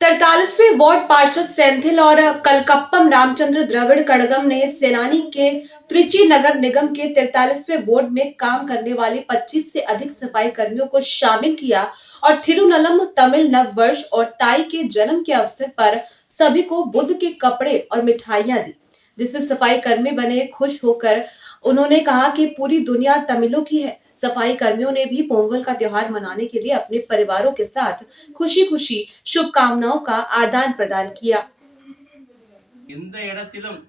43वें ward पार्षद सेंथिल और कलकप्पम रामचंद्र द्रविड़ कड़गम ने सेनानी के त्रिची नगर निगम के 43वें वार्ड में काम करने वाले 25 से अधिक सफाई कर्मियों को शामिल किया और थिरुनलम तमिल नव वर्ष और ताई के जन्म के अवसर पर सभी को बुद्ध के कपड़े और मिठाइयां दी, जिससे सफाई कर्मी बने खुश होकर। उन्होंने कहा कि पूरी दुनिया तमिलों की है। सफाई कर्मियों ने भी पोंगल का त्योहार मनाने के लिए अपने परिवारों के साथ खुशी खुशी शुभकामनाओं का आदान प्रदान किया। எந்த இடத்திலும்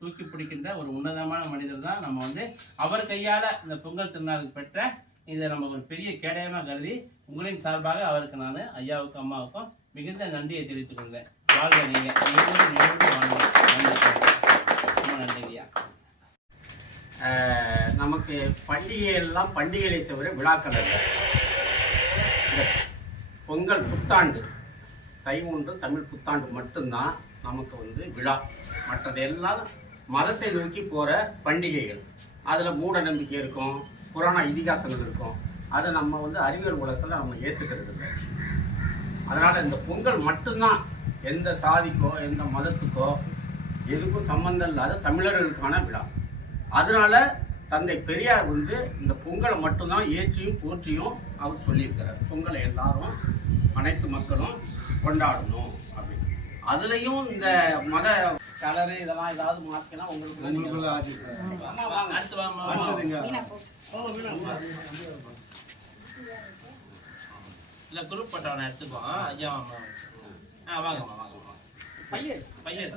தூக்கி பிடிக்கின்ற ஒரு உன்னதமான மனிதர் தான் நம்ம அவர் கையால இந்த பொங்கல் திருநாளுக்கு பெற்ற இதை நம்ம ஒரு பெரிய கேடயமா கருதி உங்களின் சார்பாக அவருக்கு நான் ஐயாவுக்கும் அம்மாவுக்கும் மிகுந்த நன்றியை தெரிவித்துக் கொள்கிறேன். வாழ்க நீங்க நன்றிங்கய்யா. நமக்கு பண்டிகைகள்லாம் பண்டிகைகளை தவிர விழாக்கள் அல்ல. பொங்கல் புத்தாண்டு தை ஒன்று தமிழ் புத்தாண்டு மட்டும்தான் நமக்கு விழா. மற்றதெல்லாம் மதத்தை நோக்கி போகிற பண்டிகைகள். அதில் மூட நம்பிக்கை இருக்கும், புராண இதிகாசங்கள் இருக்கும். அதை நம்ம அறிவியல் உலகத்தில் நம்ம ஏற்றுக்கிறது இல்லை. அதனால் இந்த பொங்கல் மட்டும்தான் எந்த சாதிக்கோ எந்த மதத்துக்கோ எதுக்கும் சம்பந்தம் இல்லாத தமிழர்களுக்கான விழா. அதனால தந்தை பெரியார் இந்த பொங்கலை மட்டும்தான் ஏற்றியும் போற்றியும் அவர் சொல்லியிருக்கிறார். பொங்கலை எல்லாரும் அனைத்து மக்களும் கொண்டாடணும் அப்படின்னு. அதுலேயும் இந்த மத கலரு இதெல்லாம் ஏதாவது மாற்றினா உங்களுக்கு இல்லை குரூப் பட்டவனை எடுத்துக்கோ. ஐயா வாங்கம்மா வாங்கம்மா பையன் பையன்